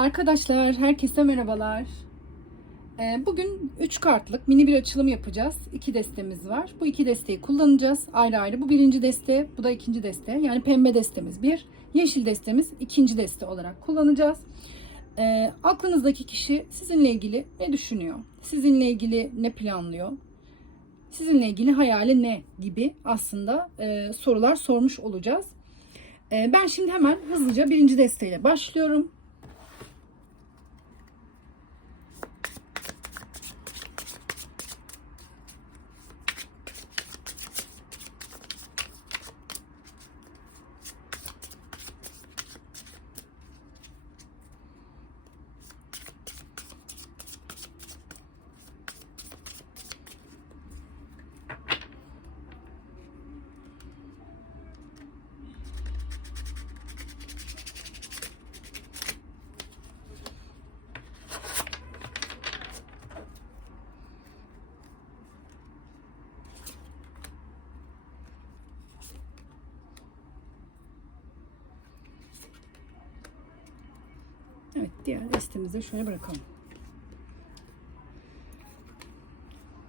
Arkadaşlar herkese merhabalar. Ee, Bugün 3 kartlık mini bir açılım yapacağız. 2 destemiz var. Bu iki desteği kullanacağız ayrı ayrı. Bu birinci deste, bu da ikinci deste. Yani pembe destemiz bir, yeşil destemiz ikinci deste olarak kullanacağız. Ee, aklınızdaki kişi sizinle ilgili ne düşünüyor? Sizinle ilgili ne planlıyor? Sizinle ilgili hayali ne gibi aslında e, sorular sormuş olacağız. Ee, ben şimdi hemen hızlıca birinci desteyle başlıyorum. Diğer destemize şöyle bırakalım.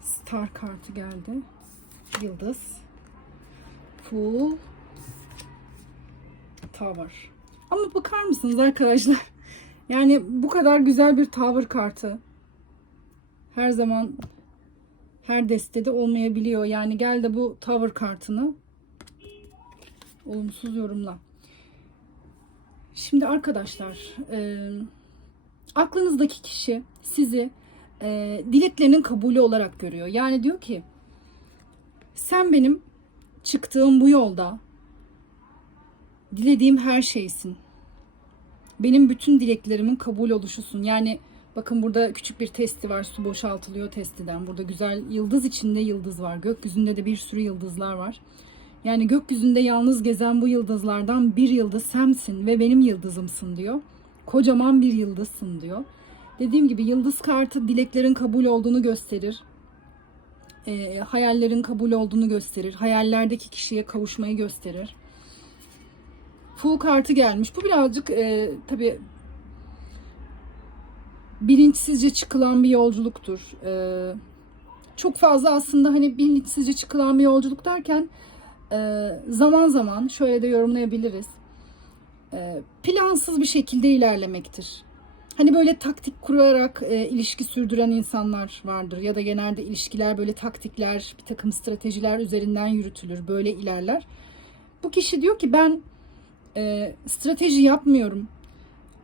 Star kartı geldi. Yıldız. Full. Tower. Ama bakar mısınız arkadaşlar? Yani bu kadar güzel bir tower kartı her zaman her destede olmayabiliyor. Yani gel de bu tower kartını olumsuz yorumla. Şimdi arkadaşlar aklınızdaki kişi sizi e, dileklerinin kabulü olarak görüyor. Yani diyor ki sen benim çıktığım bu yolda dilediğim her şeysin. Benim bütün dileklerimin kabul oluşusun. Yani bakın burada küçük bir testi var. Su boşaltılıyor testiden. Burada güzel yıldız içinde yıldız var. Gökyüzünde de bir sürü yıldızlar var. Yani gökyüzünde yalnız gezen bu yıldızlardan bir yıldız sensin ve benim yıldızımsın diyor. Kocaman bir yıldızsın diyor. Dediğim gibi yıldız kartı dileklerin kabul olduğunu gösterir. E, hayallerin kabul olduğunu gösterir. Hayallerdeki kişiye kavuşmayı gösterir. Full kartı gelmiş. Bu birazcık e, tabii bilinçsizce çıkılan bir yolculuktur. E, çok fazla aslında hani bilinçsizce çıkılan bir yolculuk derken e, zaman zaman şöyle de yorumlayabiliriz. E, plansız bir şekilde ilerlemektir. Hani böyle taktik kurarak e, ilişki sürdüren insanlar vardır ya da genelde ilişkiler böyle taktikler, bir takım stratejiler üzerinden yürütülür, böyle ilerler. Bu kişi diyor ki ben e, strateji yapmıyorum.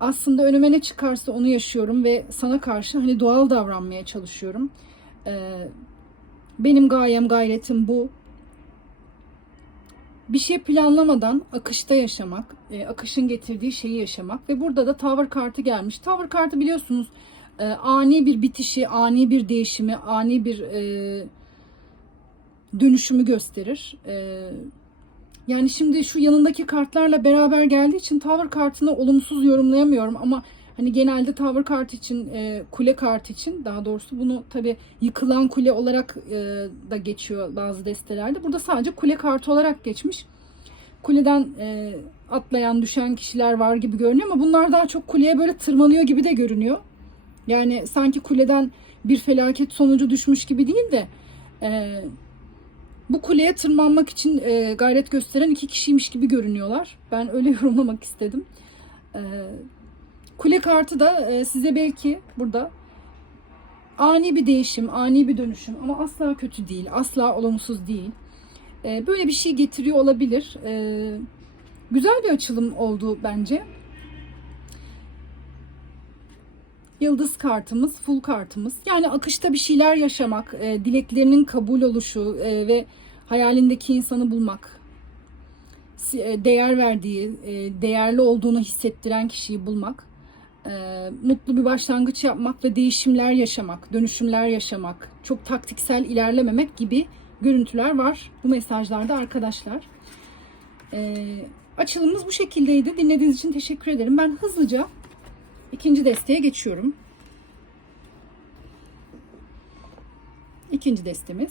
Aslında önüme ne çıkarsa onu yaşıyorum ve sana karşı hani doğal davranmaya çalışıyorum. E, benim gayem, gayretim bu bir şey planlamadan akışta yaşamak, e, akışın getirdiği şeyi yaşamak ve burada da Tower kartı gelmiş. Tower kartı biliyorsunuz e, ani bir bitişi, ani bir değişimi, ani bir e, dönüşümü gösterir. E, yani şimdi şu yanındaki kartlarla beraber geldiği için Tower kartını olumsuz yorumlayamıyorum ama Hani genelde Tower kart için, e, kule kart için daha doğrusu bunu tabi yıkılan kule olarak e, da geçiyor bazı destelerde. Burada sadece kule kartı olarak geçmiş. Kuleden e, atlayan, düşen kişiler var gibi görünüyor ama bunlar daha çok kuleye böyle tırmanıyor gibi de görünüyor. Yani sanki kuleden bir felaket sonucu düşmüş gibi değil de e, bu kuleye tırmanmak için e, gayret gösteren iki kişiymiş gibi görünüyorlar. Ben öyle yorumlamak istedim. E, Kule kartı da e, size belki burada ani bir değişim, ani bir dönüşüm ama asla kötü değil, asla olumsuz değil. E, böyle bir şey getiriyor olabilir. E, güzel bir açılım oldu bence. Yıldız kartımız, full kartımız. Yani akışta bir şeyler yaşamak, dileklerinin kabul oluşu ve hayalindeki insanı bulmak. Değer verdiği, değerli olduğunu hissettiren kişiyi bulmak e, mutlu bir başlangıç yapmak ve değişimler yaşamak, dönüşümler yaşamak, çok taktiksel ilerlememek gibi görüntüler var bu mesajlarda arkadaşlar. E, açılımımız bu şekildeydi. Dinlediğiniz için teşekkür ederim. Ben hızlıca ikinci desteğe geçiyorum. İkinci destemiz.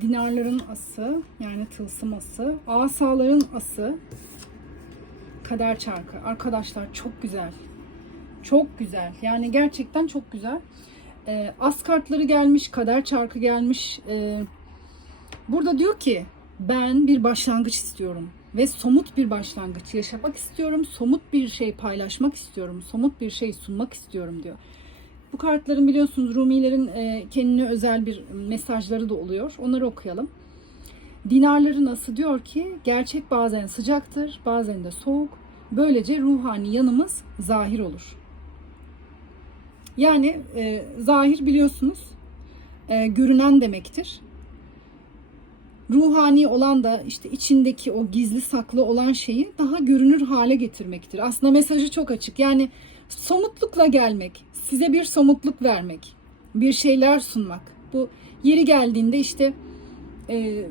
Dinarların ası yani tılsım ası, asaların ası, kader çarkı. Arkadaşlar çok güzel. Çok güzel. Yani gerçekten çok güzel. Ee, as kartları gelmiş, kader çarkı gelmiş. Ee, burada diyor ki ben bir başlangıç istiyorum ve somut bir başlangıç yaşamak istiyorum. Somut bir şey paylaşmak istiyorum. Somut bir şey sunmak istiyorum diyor. Bu kartların biliyorsunuz Rumilerin e, kendine özel bir mesajları da oluyor. Onları okuyalım. Dinarları nasıl diyor ki gerçek bazen sıcaktır, bazen de soğuk. Böylece ruhani yanımız zahir olur. Yani e, zahir biliyorsunuz e, görünen demektir. Ruhani olan da işte içindeki o gizli saklı olan şeyi daha görünür hale getirmektir. Aslında mesajı çok açık. Yani somutlukla gelmek, size bir somutluk vermek, bir şeyler sunmak. Bu yeri geldiğinde işte e,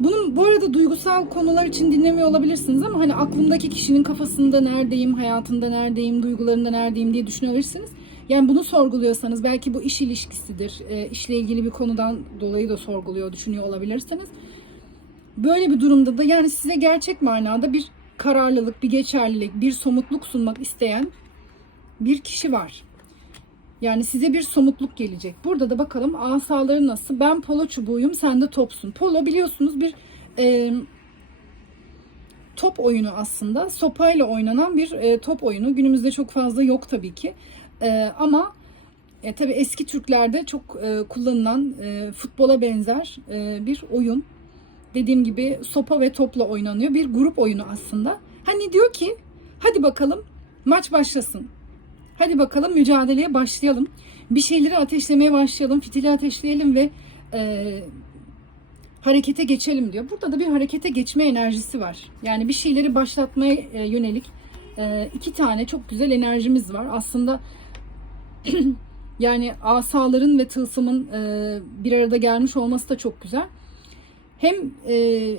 bunun bu arada duygusal konular için dinlemiyor olabilirsiniz ama hani aklımdaki kişinin kafasında neredeyim, hayatında neredeyim, duygularında neredeyim diye düşünebilirsiniz. Yani bunu sorguluyorsanız belki bu iş ilişkisidir, e, işle ilgili bir konudan dolayı da sorguluyor, düşünüyor olabilirsiniz. Böyle bir durumda da yani size gerçek manada bir kararlılık, bir geçerlilik, bir somutluk sunmak isteyen bir kişi var. Yani size bir somutluk gelecek. Burada da bakalım asaları nasıl? Ben polo çubuğuyum, sen de topsun. Polo biliyorsunuz bir e, top oyunu aslında. Sopayla oynanan bir e, top oyunu. Günümüzde çok fazla yok tabii ki. E, ama e, tabii eski Türklerde çok e, kullanılan e, futbola benzer e, bir oyun. Dediğim gibi sopa ve topla oynanıyor. Bir grup oyunu aslında. Hani diyor ki hadi bakalım maç başlasın. Hadi bakalım mücadeleye başlayalım. Bir şeyleri ateşlemeye başlayalım. Fitili ateşleyelim ve e, harekete geçelim diyor. Burada da bir harekete geçme enerjisi var. Yani bir şeyleri başlatmaya e, yönelik e, iki tane çok güzel enerjimiz var. Aslında yani asaların ve tılsımın e, bir arada gelmiş olması da çok güzel. Hem e,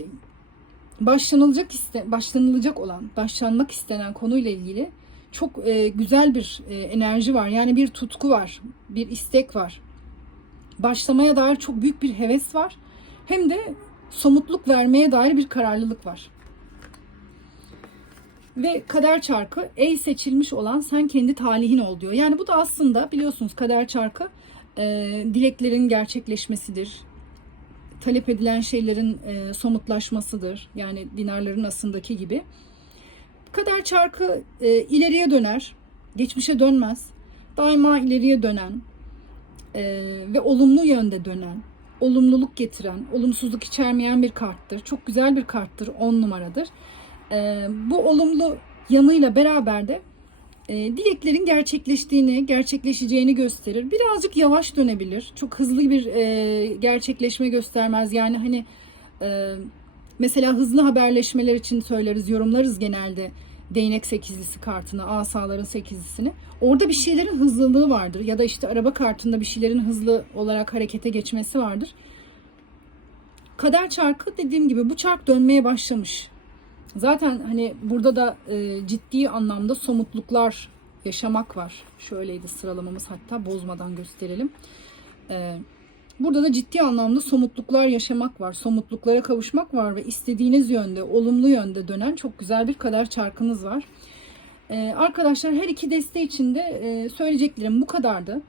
başlanılacak iste, başlanılacak olan, başlanmak istenen konuyla ilgili çok e, güzel bir e, enerji var. Yani bir tutku var, bir istek var. Başlamaya dair çok büyük bir heves var. Hem de somutluk vermeye dair bir kararlılık var. Ve kader çarkı ey seçilmiş olan sen kendi talihin ol diyor. Yani bu da aslında biliyorsunuz kader çarkı e, dileklerin gerçekleşmesidir. Talep edilen şeylerin e, somutlaşmasıdır. Yani dinarların aslındaki gibi. Kader çarkı e, ileriye döner, geçmişe dönmez. Daima ileriye dönen e, ve olumlu yönde dönen, olumluluk getiren, olumsuzluk içermeyen bir karttır. Çok güzel bir karttır, 10 numaradır. E, bu olumlu yanıyla beraber de e, dileklerin gerçekleştiğini, gerçekleşeceğini gösterir. Birazcık yavaş dönebilir. Çok hızlı bir e, gerçekleşme göstermez. Yani hani e, mesela hızlı haberleşmeler için söyleriz, yorumlarız genelde değnek sekizlisi kartını, asaların sekizlisini. Orada bir şeylerin hızlılığı vardır. Ya da işte araba kartında bir şeylerin hızlı olarak harekete geçmesi vardır. Kader çarkı dediğim gibi bu çark dönmeye başlamış. Zaten hani burada da e, ciddi anlamda somutluklar yaşamak var. Şöyleydi sıralamamız hatta bozmadan gösterelim. E, burada da ciddi anlamda somutluklar yaşamak var. Somutluklara kavuşmak var ve istediğiniz yönde, olumlu yönde dönen çok güzel bir kader çarkınız var. E, arkadaşlar her iki deste için de e, söyleyeceklerim bu kadardı.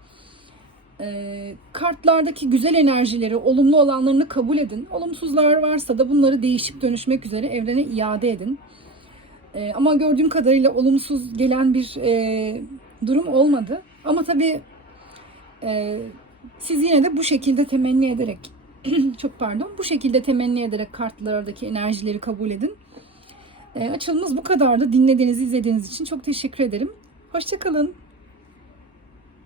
E, kartlardaki güzel enerjileri, olumlu olanlarını kabul edin. Olumsuzlar varsa da bunları değişip dönüşmek üzere evrene iade edin. E, ama gördüğüm kadarıyla olumsuz gelen bir e, durum olmadı. Ama tabii e, siz yine de bu şekilde temenni ederek, çok pardon, bu şekilde temenni ederek kartlardaki enerjileri kabul edin. E, açılımız bu kadardı. Dinlediğiniz, izlediğiniz için çok teşekkür ederim. Hoşçakalın.